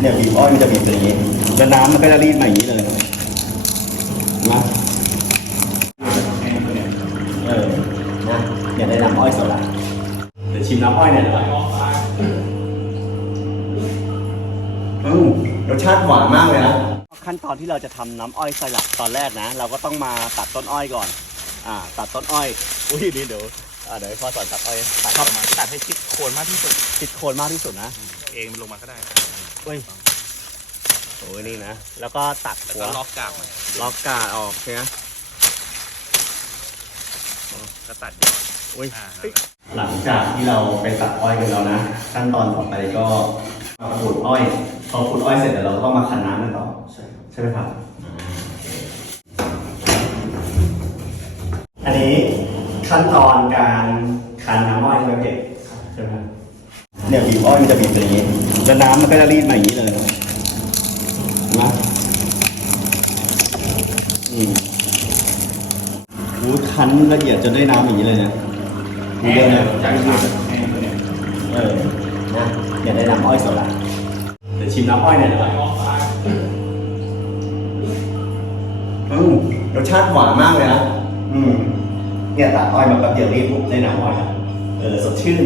เนี่ยบีบอ้อยมันจะบีบเป็นอย่างนี้แล้วน้ำมันก็จะรีดมาอย่างนี้เลยนะเออนะเนี่ยได้น้ำอ้อยสดละเดี๋ยวชิมน้ำอ้อยหน่อยดีกว่าอืมรสชาติหวานมากเลยนะขั้นตอนที่เราจะทำน้ำอ้อยไซรัปตอนแรกนะ เราก็ต้องมาตัดต้นอ้อยก่อน อ่า ตัดต้นอ้อยอุ้ยนี่เดี๋ยวอ่าเดี๋ยวให้พ่อสอนตัดอ้อยตัดครับตัดให้ชิดโคนมากที่สุดติดโคนมากที่สุดนะ เองมันลงมาก็ได้ เฮ้ยโอ้ยนี่นะ แล้วก็ตัดแล้วหัวก็ล็อกกาบมันล็อกกาดออกใช่ไหมก็ตัดยอดอุ้ย อ่าหลังจากที่เราไปตัดอ้อยกันแล้วนะ ขั้นตอนต่อไปก็มาขูดอ้อย พอขูดอ้อยเสร็จเดี๋ยวเราก็ต้องมาคั้นน้ำกันต่อ ใช่ใช่ไหมครับอันนี้ขั้นตอนการคั้นน้ำอ้อยใช่ไหมเพ็ใช่ไหม เนี่ยบีบอ้อยมันจะบีบเป็นอย่างนี้แล้วน้ำมันก็จะรีดมาอย่างนี้เลยนะอืมโอ้คั้นละเอียดจนได้น้ำอย่างนี้เลยนะดูเยอะเลยจากขาดเออนะเนี่ยได้น้ำอ้อยสดละเดี๋ยวชิมน้ำอ้อยหน่อยดีกว่าอืมรสชาติหวานมากเลยนะอืมเนี่ยตัดอ้อยมาแป๊บเดียวรีบปุ๊บได้น้ำอ้อยละเออสดชื่น